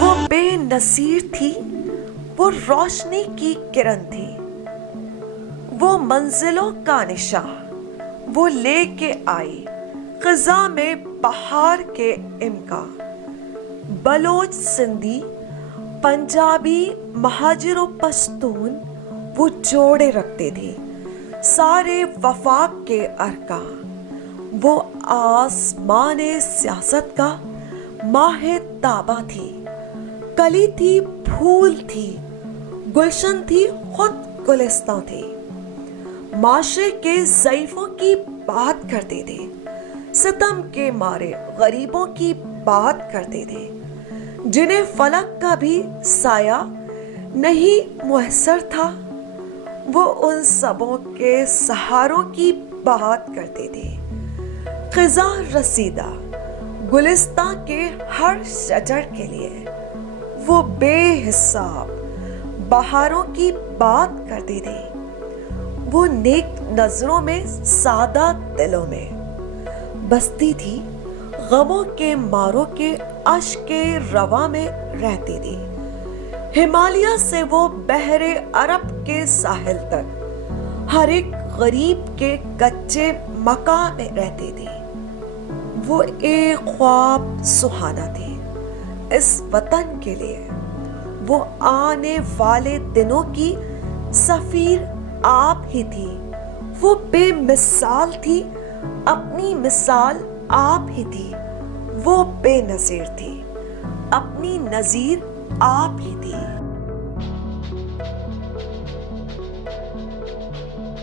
وہ بے نظیر تھی، وہ روشنی کی کرن تھی، وہ منزلوں کا نشاں وہ لے کے آئی خزاں میں بہار کے امکان۔ بلوچ، سندھی، پنجابی، مہاجر و پشتون وہ جوڑے رکھتے تھے سارے وفاق کے ارکان۔ وہ آسمان سیاست کا ماہ تابہ تھی، کلی تھی پھول تھی، گلشن تھی خود گلستاں تھی۔ معاشرے کے ضعیفوں کی بات کرتے تھے، ستم کے مارے غریبوں کی بات کرتے تھے، جنہیں فلک کا بھی سایہ نہیں میسر تھا، وہ ان سبوں کے سہاروں کی بات کرتے تھے۔ خزاں رسیدہ گلستاں کے ہر شجر کے لیے وہ بے حساب بہاروں کی بات کرتے تھے۔ وہ نیک نظروں میں، سادہ دلوں میں بستی تھی، غموں کے ماروں کے اشک رواں میں رہتی تھی۔ ہمالیہ سے وہ بحر عرب کے ساحل تک ہر ایک غریب کے کچے مکان میں رہتی تھی۔ وہ ایک خواب سہانا تھی اس وطن کے لیے، وہ آنے والے دنوں کی سفیر آپ ہی تھی، وہ بے مثال تھی، اپنی مثال آپ ہی تھی، وہ بے نظیر تھی، اپنی نظیر آپ ہی تھی۔